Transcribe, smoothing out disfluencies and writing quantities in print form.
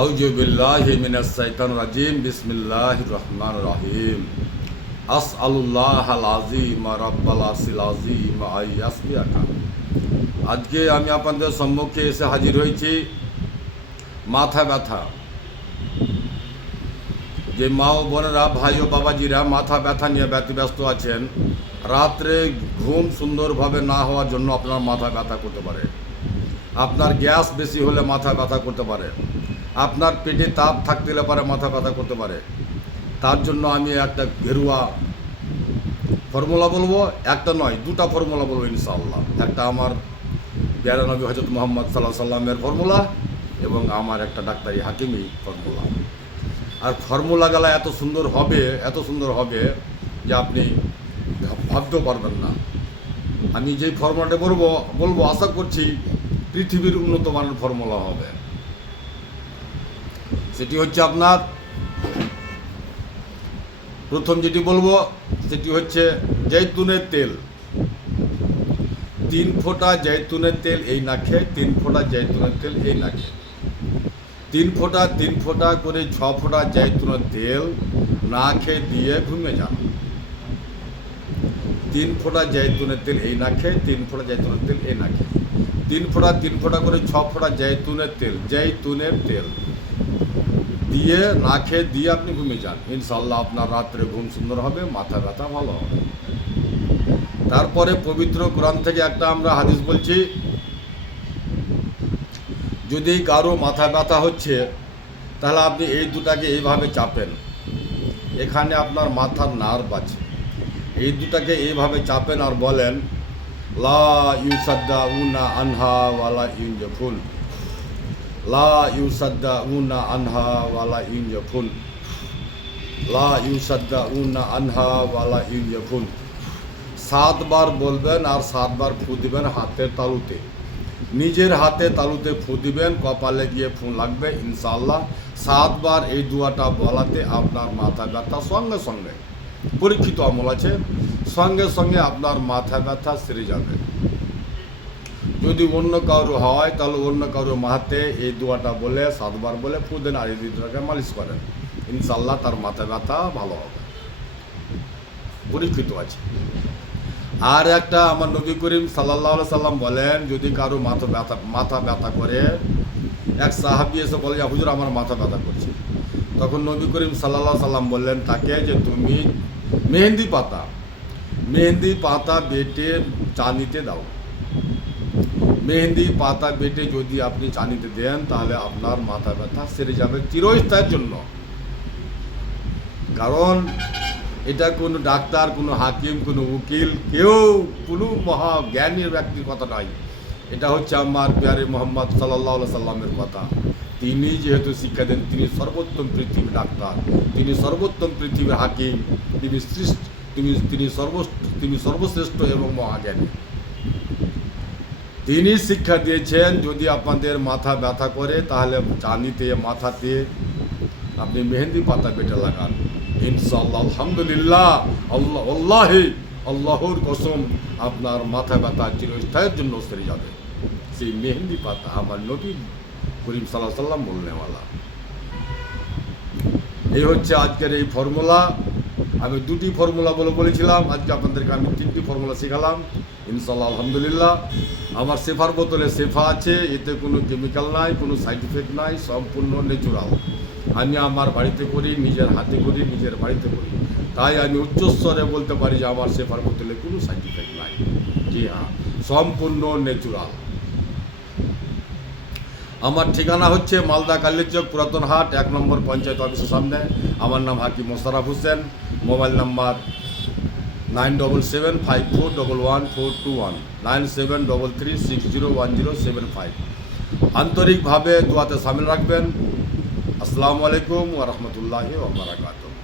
আউযু বিল্লাহি মিনাশ শাইতানির রাজিম। বিসমিল্লাহির রহমানির রহিম। আসআলুল্লাহাল আযীম রাব্বাল আরশিল আযীম আইয়াসবিয়াকা। আজকে আমি আপনাদের সম্মুখে এসে হাজির হয়েছি মাথা ব্যথা। যে মা ও বোনেরা, ভাই ও বাবাজিরা মাথা ব্যথা নিয়ে ব্যতিব্যস্ত আছেন, রাত্রে ঘুম সুন্দরভাবে না হওয়ার জন্য আপনার মাথা ব্যথা করতে পারে। আপনার গ্যাস বেশি হলে মাথা ব্যথা করতে পারে। আপনার পেটে তাপ থাকতে পারে মাথা ব্যথা করতে পারে। তার জন্য আমি একটা ঘেরুয়া ফর্মুলা বলবো, একটা নয় দুটা ফর্মুলা বলবো ইনশাআল্লাহ। একটা আমার প্যারা নবী হযরত মুহাম্মদ সাল্লাল্লাহু আলাইহি সাল্লামের ফর্মুলা এবং আমার একটা ডাক্তারি হাকিমি ফর্মুলা। আর ফর্মুলাগুলো এত সুন্দর হবে যে আপনি ভাবতেও পারবেন না। আমি যেই ফর্মুলাটা বলবো আশা করছি পৃথিবীর উন্নত মানের ফর্মুলা হবে। সেটি হচ্ছে আপনার প্রথম যেটি বলবো সেটি হচ্ছে জৈতুনের তেল। 3 ফোঁটা জৈতুনের তেল এই নাকে, 3 ফোঁটা জৈতুনের তেল এই নাকে, 3 ফোঁটা করে 6 ফোঁটা জৈতুনের তেল নাকে দিয়ে ঘুমিয়ে যান। 3 ফোঁটা জৈতুনের তেল এই নাকে, 3 ফোঁটা জৈতুনের তেল এই নাকে, 3 ফোঁটা করে 6 ফোঁটা জৈতুনের তেল দিয়ে নাকে দিয়ে আপনি ঘুমিয়ে যান। ইনশাআল্লাহ আপনার রাত্রে ঘুম সুন্দর হবে, মাথা ব্যথা ভালো হবে। তারপরে পবিত্র কোরআন থেকে একটা আমরা হাদিস বলছি, যদি কারো মাথা ব্যথা হচ্ছে তাহলে আপনি এই দুটাকে এইভাবে চাপেন। এখানে আপনার মাথার নার্ভ আছে, এই দুটাকে এইভাবে চাপেন আর বলেন লা ইউসাদ্দাউনা আনহা ওয়ালা ইউনজাফুন, লা ইউসাদ্দাউনা আনহা ওয়ালা ইউনজাফুন, লা ইউসাদ্দাউনা আনহা ওয়ালা ইউনজাফুন। 7 বার বলবেন আর 7 বার ফু দিবেন হাতের তালুতে, নিজের হাতে তালুতে ফু দিবেন, কপালে গিয়ে ফু লাগবে ইনশাআল্লাহ। 7 বার এই দুয়াটা বলাতে আপনার মাথা ব্যথা সঙ্গে সঙ্গে, পরীক্ষিত আমল আছে, সঙ্গে সঙ্গে আপনার মাথা ব্যথা সেরে যাবে। যদি অন্য কারো হয় তাহলে অন্য কারো মাথাতে এই দুয়াটা বলে 7 বার বলে ফু দেন আর এই দুটাকে মালিশ করেন, ইনশাআল্লাহ তার মাথা ব্যথা ভালো হবে, পরীক্ষিত আছে। আর একটা আমার নবী করিম সাল্লাল্লাহু আলাইহি সাল্লাম বলেন, যদি কারো মাথা ব্যথা করে, এক সাহাবী এসে বলে যে হুজুর আমার মাথা ব্যথা করছে। তখন নবী করিম সাল্লাল্লাহু আলাইহি সাল্লাম বললেন তাকে যে তুমি মেহেন্দি পাতা বেটে চানিতে দাও। মেহেন্দি পাতা বেটে যদি আপনি চানিতে দেন তাহলে আপনার মাথা ব্যথা সেরে যাবে চিরস্থায়ীর জন্য। কারণ এটা কোনো ডাক্তার, কোনো হাকিম, কোনো উকিল, কোনো মহাজ্ঞানীর ব্যক্তির কথা নয়। এটা হচ্ছে আমার প্যারে মোহাম্মদ সাল্লাল্লাহু আলাইহি সাল্লামের কথা। তিনি যেহেতু শিক্ষা দেন, তিনি সর্বোত্তম পৃথিবীর ডাক্তার, তিনি সর্বোত্তম পৃথিবীর হাকিম, তিনি সর্বশ্রেষ্ঠ এবং মহাজ্ঞানী। তিনি শিক্ষা দিয়েছেন যদি আপনাদের মাথা ব্যথা করে তাহলে চানিতে মাথাতে আপনি মেহেন্দি পাতা বেটে লাগান, ইনশাআল্লাহ আলহামদুলিল্লাহ আল্লাহর কসম আপনার মাথা ব্যথা চিরস্থায়ীর জন্য সেরে যাবে। সেই মেহেন্দি পাতা আমার নবী করিম সাল্লাল্লাহু আলাইহি সাল্লাম বলনেওয়ালা। এই হচ্ছে আজকের এই ফর্মুলা। আমি 2টি ফর্মুলা বলেছিলাম, আজকে আপনাদেরকে আমি 3টি ফর্মুলা শেখালাম ইনশাআল্লাহ আলহামদুলিল্লাহ। আমার সেফার বোতলে সেফা আছে, এতে কোনো কেমিক্যাল নাই, কোনো সাইড ইফেক্ট নাই, সম্পূর্ণ ন্যাচুরাল। আমি আমার বাড়িতে করি, নিজের হাতে করি, নিজের বাড়িতে করি, তাই আমি উচ্চস্বরে বলতে পারি যে আমার সেফার বোতলে কোনো সাইড ইফেক্ট নাই। জি হ্যাঁ, সম্পূর্ণ ন্যাচুরাল। আমার ঠিকানা হচ্ছে মালদা কালীচক পুরাতন হাট, 1 নম্বর পঞ্চায়েত অফিসের সামনে। আমার নাম হাকিম মোশাররফ হোসেন। Mobile number 9775411421, 9733601075। আন্তরিকভাবে দোয়াতে সামিল রাখবেন। আসসালামু আলাইকুম ওয়া রাহমাতুল্লাহি ওয়া বারাকাতুহু।